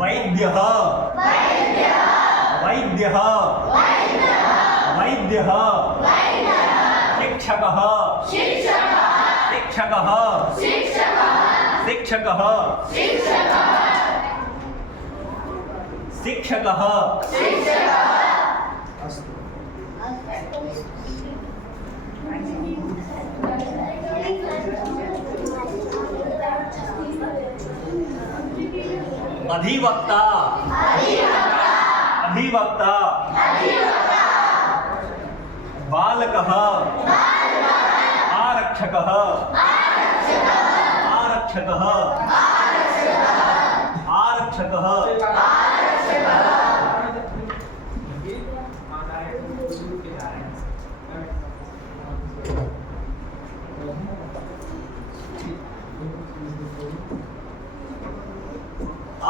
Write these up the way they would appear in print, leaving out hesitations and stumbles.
वैद्यः वैद्यः वैद्यः शिक्षकः शिक्षकः शिक्षकः शिक्षकः अधिवक्ता अधिवक्ता बालकः आरक्षकः आरक्षकः आरक्षकः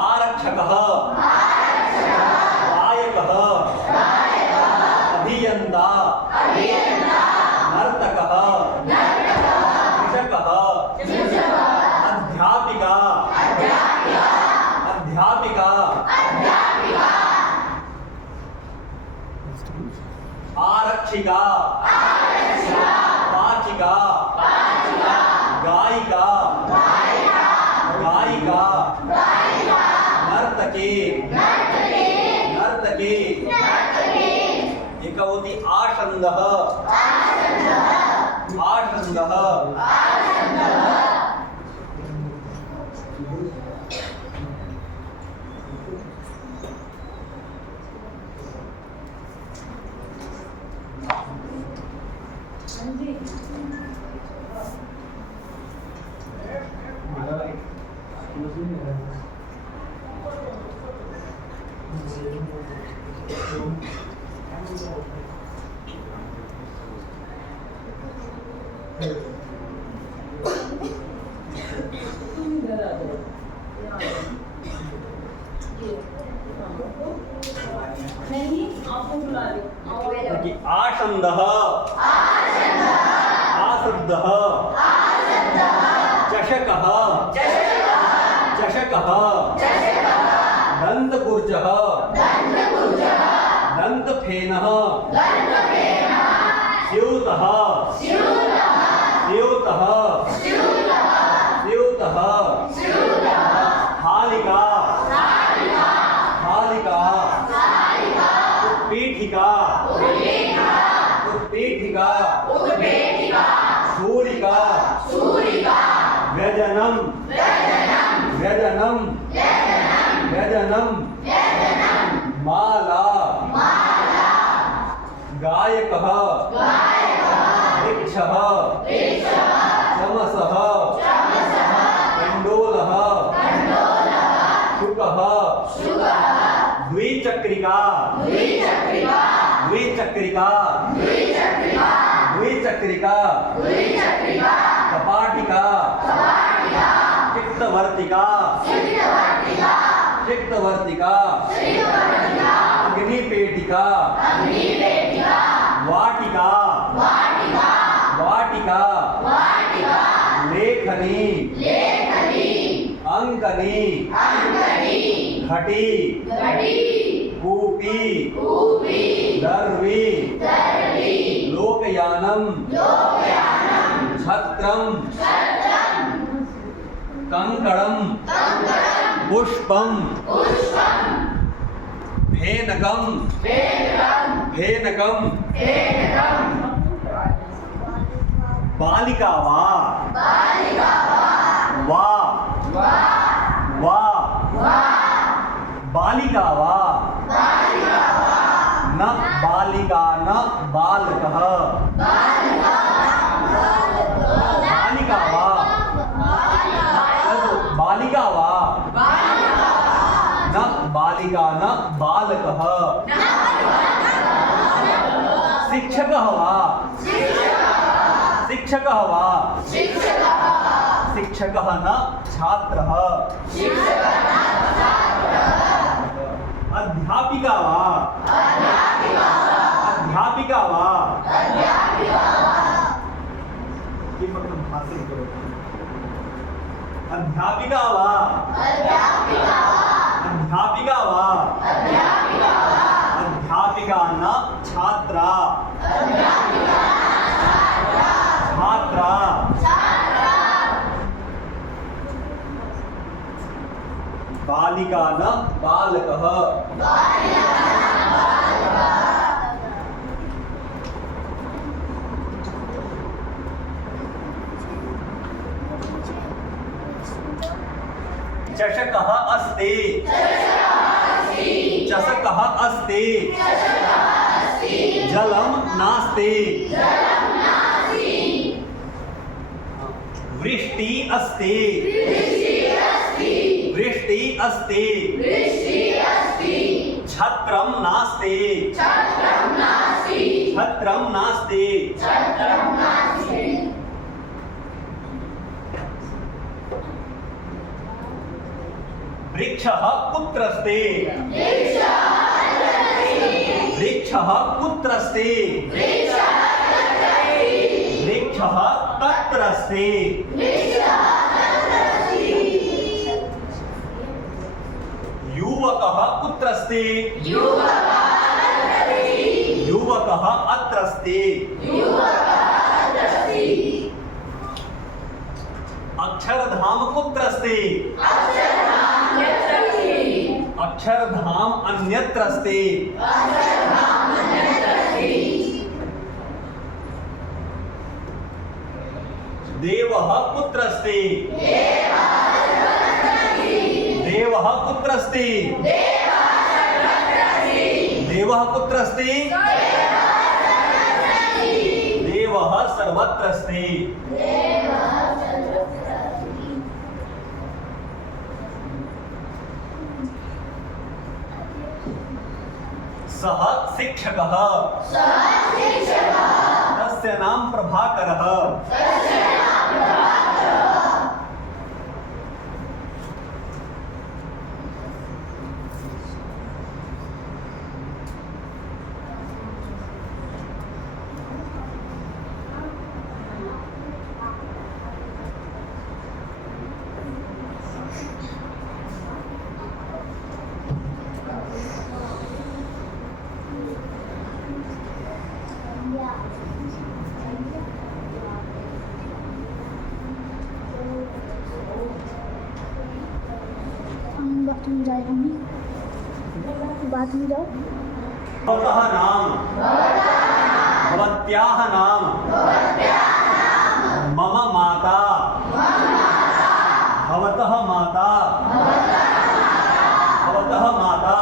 आरक्षकः गायकः अभियन्ता नर्तकः कृषकः अध्यापिका अध्यापिका आरक्षिका पाचिका गायिका गायिका नर्तकी नर्तकी एक होती आसन्दः आसन्दः आसन्दः आसन्दः चषकः चषकः दन्तकुर्जः दन्तफेनः स्यूतः स्यूतः स्यूतः हालिका हालिका उत्पीठिका उत्पीठिका सूरिका व्यजनम व्यजनम व्यजनम माला गायकः वृक्षः चमसः कंडोलः शुकः द्विचक्रिका द्विचक्रिका द्विचक्रिका कपाटिका चित्तवर्तिका चित्तवर्तिका अग्निपेटिका वाटिका वाटिका लेखनी अंकनी घटी कूपी दर्वी लोकयानम छत्रम कंकड़म पुष्पम फेनकम फेनकम बालिका वा वा वा बालिका वा न बालिका न बालकः बालिका वा बालिका वा न बालिका न बालकः शिक्षकः वा शिक्षकः वा शिक्षकः न छात्रः अध्यापिका वा अध्यापिका वा अध्यापिका वा अध्यापिका बालिका न बालकः चषकः अस्ति चषकः अस्ति जलं नास्ति वृष्टि अस्ति वृष्टि अस्ति छत्रं नास्ति छत्रं नास्ति वृक्षः कुत्र अस्ति वृक्षः कुत्र अस्ति वृक्षः तत्र अस्ति युवकः कुत्र अस्ति युवकः अत्र अस्ति अक्षरधाम कुत्र अस्ति अक्षरधाम अन्यत्र अस्ति देवः कुत्र अस्ति देवः कुत्र अस्ति देवः कुत्र अस्ति देवः सर्वत्र अस्ति सः शिक्षकः तस्य नाम प्रभाकरः बाथरूम जाए मम्मी बाथरूम जाओ भवतः नाम भवत्याः नाम मम माता भवतः माता भवतः माता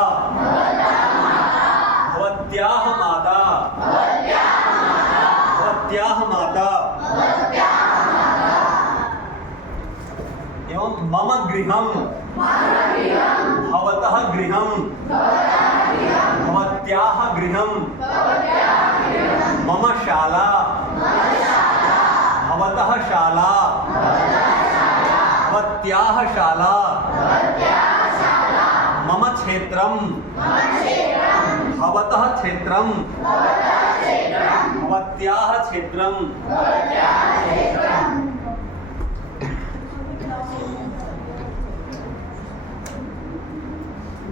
भवत्याः माता भवत्याः माता एवं मम गृहं भवतः गृहं भवत्याः गृहं मम शाला भवतः शाला भवत्याः शाला मम क्षेत्रं भवतः क्षेत्रं भवत्याः क्षेत्रं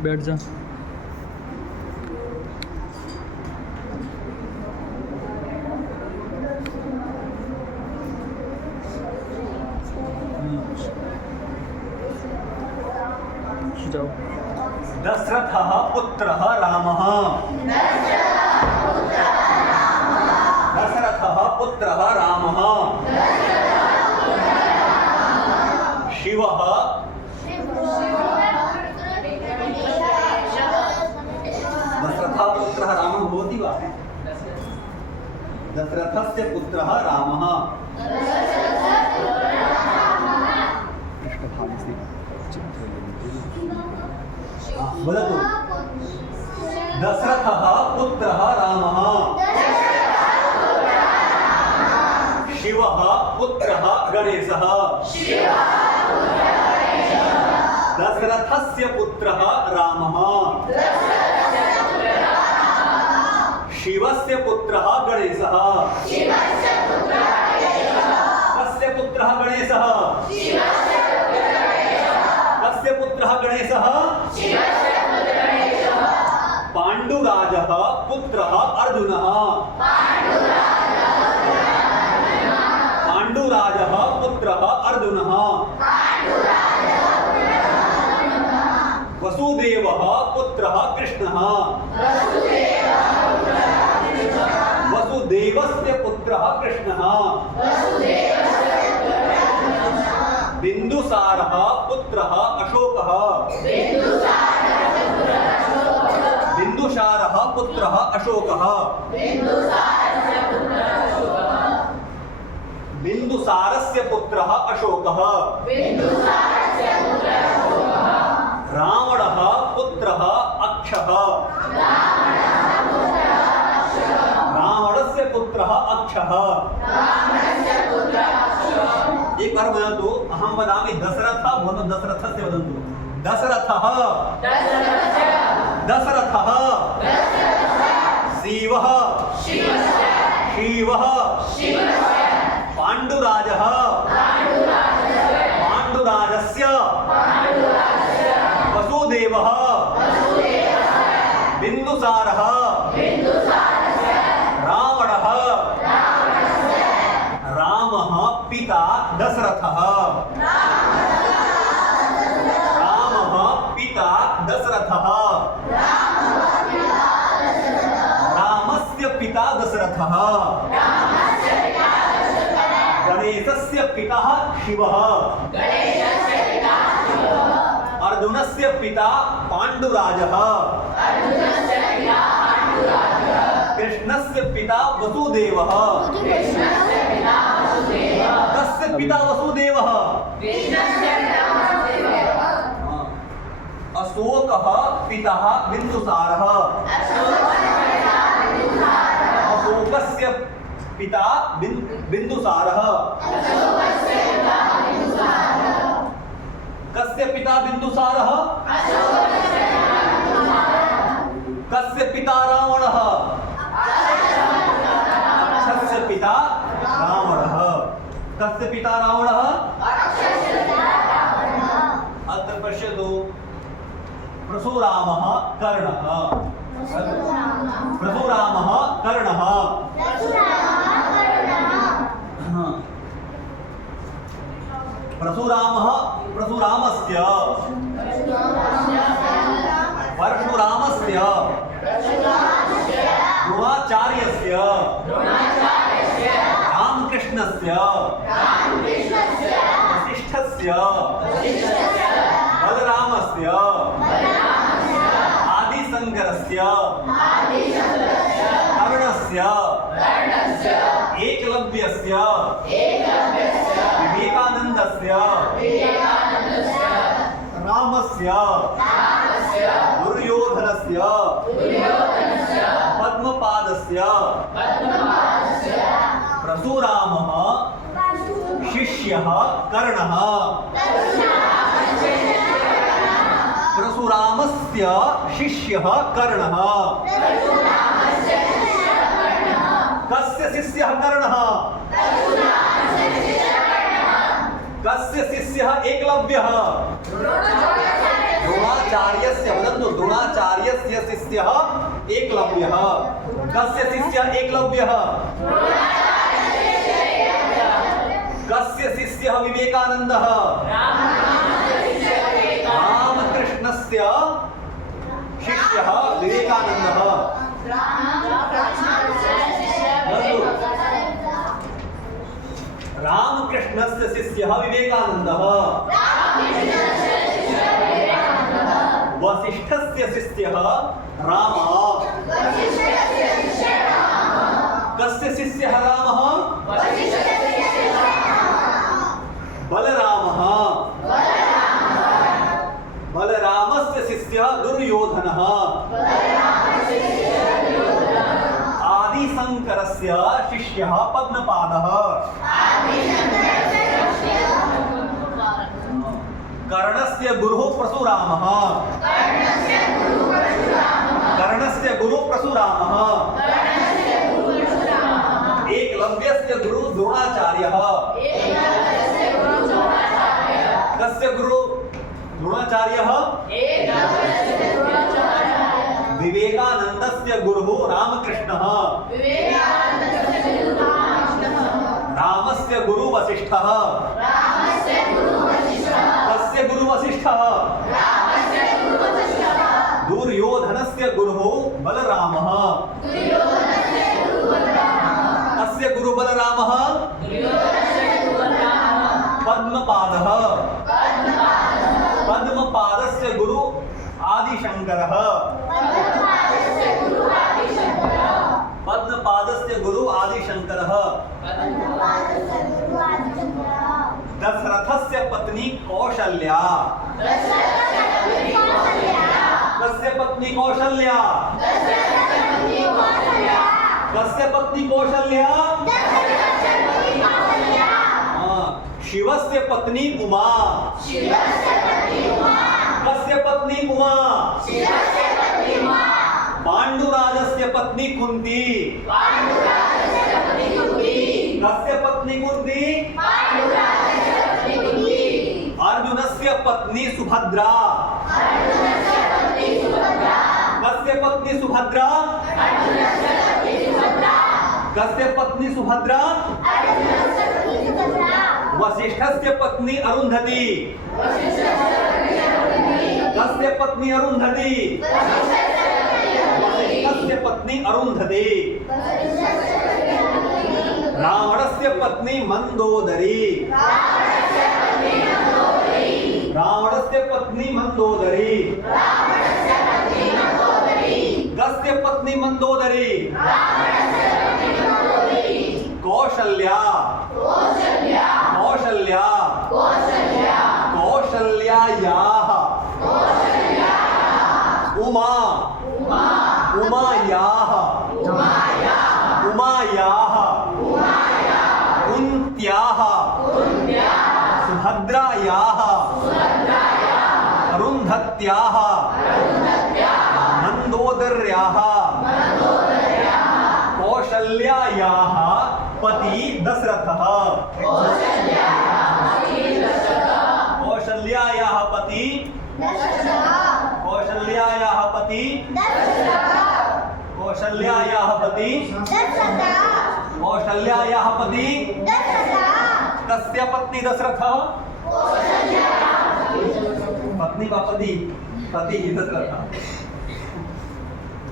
बैठ जा जाओ दशरथः पुत्रः रामः दशरथः पुत्रः रामः शिवः दशरथः पुत्रः रामः भवति वा दशरथस्य पुत्रः रामः वदतु दशरथः पुत्रः रामः शिवः पुत्रः गणेशः दशरथस्य पुत्रः रामः शिवस्य पुत्रः गणेशः कस्य पुत्रः गणेशः कस्य पुत्रः गणेशः पाण्डुराजः पुत्रः अर्जुनः पाण्डुराजः पुत्रः अर्जुनः वसुदेवः पुत्रः कृष्णः वसुदेवस्य पुत्रः कृष्णः बिन्दुसारः पुत्रः अशोकः बिन्दुसारः पुत्रः अशोकः बिन्दुसारस्य पुत्रः अशोकः रावणः पुत्रः अक्षः रावणस्य पुत्रः अक्षः एक बार वदतु अहं वदामि दशरथः भवन्तः दशरथस्य वदन्तु दशरथः दशरथः शिवः शिवः पाण्डुराजः पाण्डुराजस्य वसुदेवः बिन्दुसारः रावणः रामः पिता दशरथः रामः पिता दशरथः रामस्य पिता दशरथः गणेशस्य पिता शिवः अर्जुनस्य पिता पाण्डुराजः कृष्णस्य पिता वसुदेवः कस्य पिता वसुदेवः अशोकः पिता बिन्दुसारः अशोकस्य पिता बिन्दुसारः कस्य पिता बिन्दुसारः कस्य पिता रावणः अक्षस्य पिता रावणः कस्य पिता रावणः अत्र पश्यतु परशुरामः कर्णः परशुरामः कर्णः परशुरामः परशुरामस्य परशुरामस्य द्रोणाचार्यस्य रामकृष्णस्य वसिष्ठस्य बलरामस्य आदिशङ्करस्य कर्णस्य एकलव्यस्य विवेकानन्दस्य रामस्य दुर्योधनस्य पद्मपादस्य परशुरामः शिष्यः कर्णः परशुरामस्य शिष्यः कर्णः कस्य शिष्यः कर्णः कस्य शिष्यः एकलव्यः द्रोणाचार्यस्य वदन्तु द्रोणाचार्यस्य शिष्यः एकलव्यः कस्य शिष्यः एकलव्यः कस्य शिष्यः विवेकानन्दः रामकृष्णस्य शिष्यः विवेकानन्दः रामकृष्णस्य शिष्यः विवेकानन्दः वसिष्ठस्य शिष्यः रामः कस्य शिष्यः रामः बलरामः बलरामस्य शिष्यः दुर्योधनः आदिशङ्करस्य शिष्यः पद्मपादः कर्णस्य गुरुः परशुरामः कर्णस्य गुरुः परशुरामः एकलव्यस्य गुरुः द्रोणाचार्यः कस्य गुरुः द्रोणाचार्यः विवेकानन्दस्य गुरुः रामकृष्णः रामस्य गुरुः वसिष्ठः कस्य गुरुः वसिष्ठः गुरु बलरामः पद्मपादः पद्मपादस्य गुरु आदिशंकरः पद्मपादस्य गुरु आदिशंकरः दशरथस्य पत्नी कौशल्या कस्य पत्नी कौशल्या कस्य पत्नी कौशल्या शिवस्य पत्नी उमा कस्य पत्नी उमा पांडुराजस्य पत्नी कुंती कस्य पत्नी कुंती अर्जुनस्य पत्नी सुभद्रा कस्य पत्नी सुभद्रा कस्य पत्नी सुभद्रा वसिष्ठस्य पत्नी अरुंधति कस्य पत्नी अरुंधति वसिष्ठस्य पत्नी अरुंधति रावणस्य पत्नी मंदोदरी रावणस्य पत्नी मंदोदरी कस्य पत्नी मंदोदरी कौशल्या कौशल्या कौशल्यायाः उमा उमायाः उमायाः कुन्त्याः सुभद्रायाः अरुन्धत्याः मंदोदर्याः कौशल्यायाः पति दशरथः कौशल्यायाः पति कौशल्यायाः पति कौशल्यायाः पति कौशल्यायाः पति कस्य पत्नी दशरथः पत्नी का पति पति दशरथः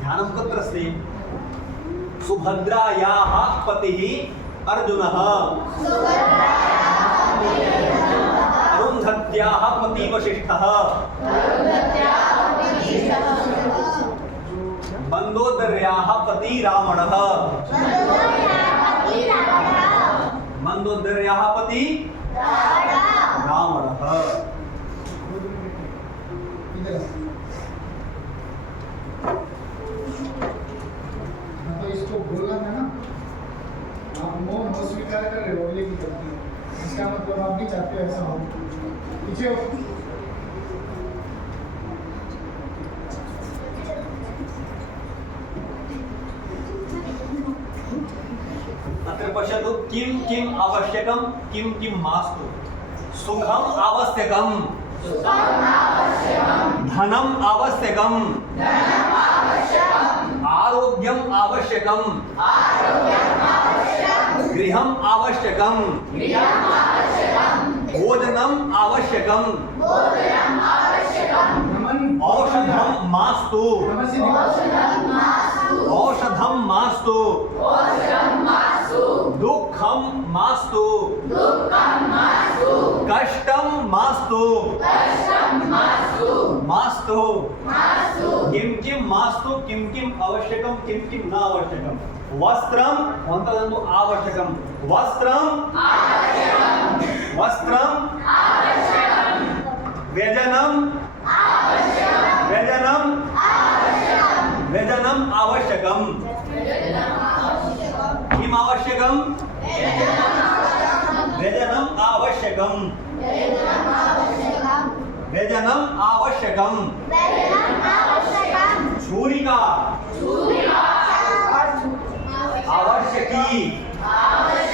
ध्यानं कुत्र अस्ति सुभद्रायाः पतिः अर्जुनः अरुन्धत्याः पति वसिष्ठः मंदोदर्याः पति रावणः मंदोदर्याः पति रावणः तो इसको बोलना है ना, आप मौन हो स्वीकार कर रहे हो अगले की गलती, इसका मतलब आप भी चाहते हो ऐसा हो। पीछे हो। अत्र पश्यतु किं किम् आवश्यकं किं किं मास्तु। सुखम् आवश्यकं धनम् आवश्यकं आरोग्यम् आवश्यकं गृहम् आवश्यकं भोजनम् आवश्यकं औषधं मास्तु औषधं मास्तु दुःखं मास्तु कष्टं मास्तु मास्तु किं किं मास्तु किं किम् आवश्यकं किं किं न आवश्यकं वस्त्रं वन्तलन्तु आवश्यकं वस्त्रं वस्त्रं व्यजनं व्यजनं व्यजनम् आवश्यकं किम् आवश्यकं व्यजनम् आवश्यकं व्यजनम् आवश्यकं छुरिका आवश्यकी